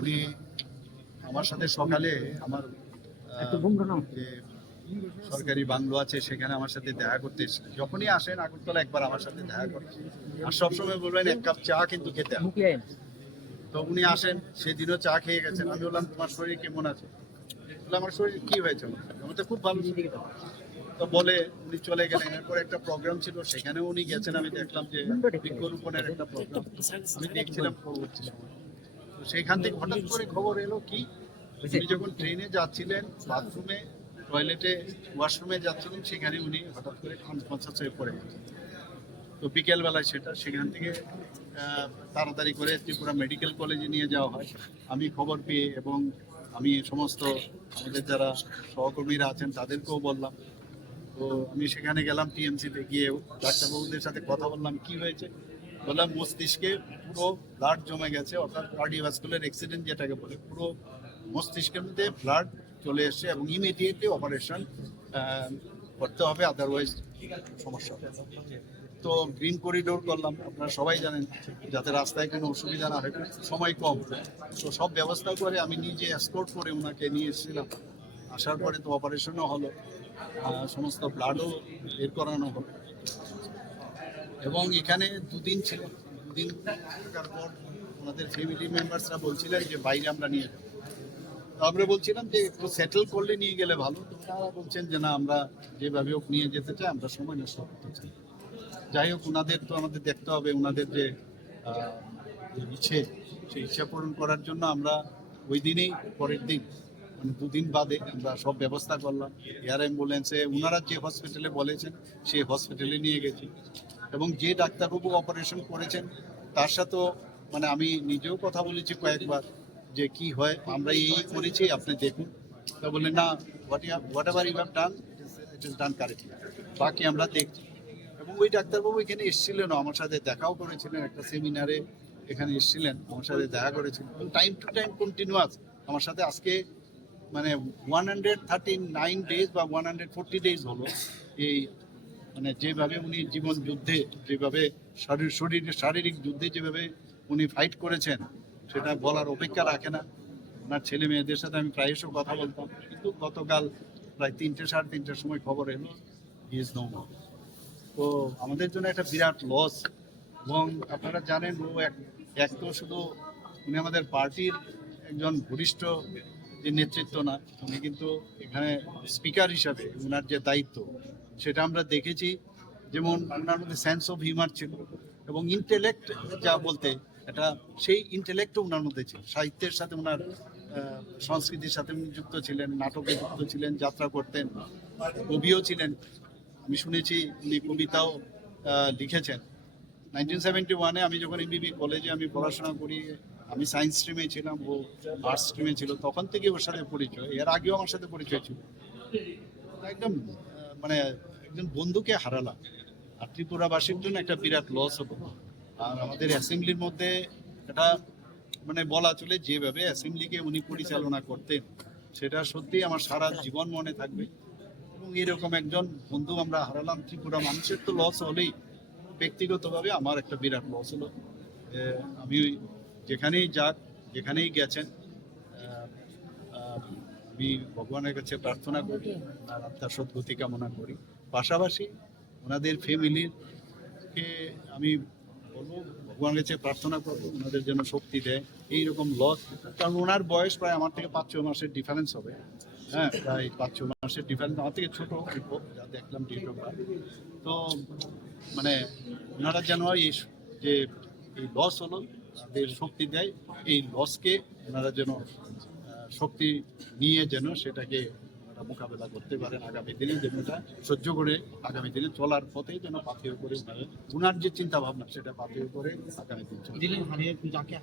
উনি আমার সাথে সকালে আমার যে সরকারি বাংলো আছে সেখানে আমার সাথে দেখা করতে এসেছিলেন। যখনই আসেন আগরতলা একবার আমার সাথে দেখা করেন, আর সবসময় বলবেন এক কাপ চা কিন্তু খেতে হবে। তো উনি আসেন, সেদিনও চা খেয়ে গেছেন। আমি বললাম তোমার শরীর কেমন আছে? বলে আমার শরীর কি হয়েছে, আমার তো খুব ভালো। তো বলে উনি চলে গেলেন। এরপর একটা প্রোগ্রাম ছিল, সেখানেও উনি গেছেন। আমি দেখলাম যে বৃক্ষরোপণের একটা প্রোগ্রাম, আমি দেখছিলাম পরবর্তী সময়। তো সেইখান থেকে হঠাৎ করে খবর এলো কি, উনি যখন ট্রেনে যাচ্ছিলেন, বাথরুমে, টয়লেটে, ওয়াশরুমে যাচ্ছিলেন, সেখানে উনি হঠাৎ করে আনকনসিয়াস হয়ে পড়ে গেছেন। তো বিকেলবেলায় সেখান থেকে তাড়াতাড়ি করে ত্রিপুরা মেডিকেল কলেজে নিয়ে যাওয়া হয়। আমি খবর পেয়ে এবং আমি সমস্ত আমাদের যারা সহকর্মীরা আছেন তাদেরকেও বললাম। তো আমি সেখানে গেলাম, টিএমসিতে গিয়ে ডাক্তারবাবুদের সাথে কথা বললাম কি হয়েছে। বললাম মস্তিষ্কে পুরো ব্লাড জমে গেছে, অর্থাৎ কার্ডিওভাস্কুলার অ্যাক্সিডেন্ট যেটাকে বলে, পুরো মস্তিষ্কের মধ্যে ব্লাড চলে এসছে এবং ইমিডিয়েটলি অপারেশন করতে হবে, আদারওয়াইজ সমস্যা হবে। তো গ্রিন করিডোর করলাম, আপনারা সবাই জানেন, যাতে রাস্তায় কোনো অসুবিধা না হয়, সময় কম। তো সব ব্যবস্থা করে আমি নিজে এসকর্ট করে ওনাকে নিয়ে এসেছিলাম। আসার পরে তো অপারেশনও হলো, সমস্ত ব্লাডও বের করানো হলো এবং এখানে দুদিন ছিলেন। দুদিন থাকার পর ওনাদের ফ্যামিলি মেম্বার্সরা বলছিলেন যে বাইরে আমরা নিয়ে যাবো। তো আমরা বলছিলাম যে একটু সেটেল করলে নিয়ে গেলে ভালো। তো তারা বলছেন যে না, আমরা যেভাবে হোক নিয়ে যেতে চাই, আমরা সময় নষ্ট করতে চাই। যাই হোক, ওনাদের তো আমাদের দেখতে হবে, ওনাদের যে ইচ্ছে, সেই ইচ্ছা পূরণ করার জন্য আমরা ওই দিনেই, পরের দিন মানে দুদিন বাদে আমরা সব ব্যবস্থা করলাম। এয়ার অ্যাম্বুলেন্সে ওনারা যে হসপিটালে বলেছেন সেই হসপিটালে নিয়ে গেছি এবং যে ডাক্তারবাবু অপারেশন করেছেন তার সাথেও মানে আমি নিজেও কথা বলেছি কয়েকবার যে কি হয়, আমরা এই করেছি, আপনি দেখুন। তা বললেন না, whatever you have done, it is done correctly, বাকি আমরা দেখছি। এবং ওই ডাক্তারবাবু এখানে এসেছিলেন, আমার সাথে দেখাও করেছিলেন, একটা সেমিনারে এখানে এসেছিলেন, আমার সাথে দেখা করেছিলেন টাইম টু টাইম কন্টিনিউয়াস আমার সাথে। আজকে মানে 139 ডেজ বা 140 ডেজ হলো এই, মানে যেভাবে উনি জীবন যুদ্ধে, যেভাবে শারীরিক যুদ্ধে যেভাবে উনি ফাইট করেছেন, সেটা বলার অপেক্ষা রাখে না। ওনার ছেলে মেয়েদের সাথে আমি প্রায়শই কথা বলতাম, কিন্তু গতকাল প্রায় 3টে সাড়ে 3টের সময় খবর এলো হি ইজ নো মোর। তো আমাদের জন্য একটা বিরাট লস। এবং আপনারা জানেন, ও এক তো শুধু উনি আমাদের পার্টির একজন বরিষ্ঠ যে নেতৃত্ব না, উনি কিন্তু এখানে স্পিকার হিসাবে ওনার যে দায়িত্ব সেটা আমরা দেখেছি। যেমন ওনার মধ্যে সেন্স অফ হিউমার ছিল এবং ইন্টেলেক্ট যা বলতে, এটা সেই ইন্টেলেক্টও ওনার মধ্যে ছিল। সাহিত্যের সাথে ওনার সংস্কৃতির সাথে উনি যুক্ত ছিলেন, নাটকে যুক্ত ছিলেন, যাত্রা করতেন, কবিও ছিলেন। আমি শুনেছি উনি কবিতাও লিখেছেন। 1971-এ আমি যখন এমবিবি কলেজে আমি পড়াশোনা করি, আমি সায়েন্স স্ট্রিমে ছিলাম, ও আর্টস স্ট্রিমে ছিল, তখন থেকে ওর সাথে পরিচয়। এর আগেও আমার সাথে পরিচয় ছিল। একদম মানে একজন বন্ধুকে হারালাম, আর ত্রিপুরাবাসীর জন্য একটা বিরাট লস হলো। আর আমাদের অ্যাসেম্বলির মধ্যে এটা মানে বলা চলে, যেভাবে অ্যাসেম্বলিকে উনি পরিচালনা করতেন সেটা সত্যি আমার সারা জীবন মনে থাকবে। এবং এরকম একজন বন্ধু আমরা হারালাম। ত্রিপুরা মানুষের তো লস হলেই, ব্যক্তিগতভাবে আমার একটা বিরাট লস হলো। আমি যেখানেই যাক, যেখানেই গেছেন, আমি ভগবানের কাছে প্রার্থনা করি আর তার সদ্গতি কামনা করি। পাশাপাশি ওনাদের ফ্যামিলিকে আমি বলবো, ভগবানের কাছে প্রার্থনা করবো ওনাদের যেন শক্তি দেয়। এইরকম লস, কারণ ওনার বয়স প্রায় আমার থেকে 5-6 মাসের ডিফারেন্স হবে। হ্যাঁ, প্রায় 5-6 মাসের ডিফারেন্স, আমার থেকে ছোটো অল্প, যা দেখলাম ডিউটোটা। তো মানে ওনারা যেন এই যে এই লস হলো তাদের শক্তি দেয়, এই লসকে ওনারা যেন শক্তি নিয়ে যেন সেটাকে ওনারা মোকাবেলা করতে পারেন আগামী দিনে, যেন এটা সহ্য করে আগামী দিনে চলার পথে যেন পাথেয় করে ওনার যে চিন্তা ভাবনা সেটা পাথেয় করে আগামী দিন চলে।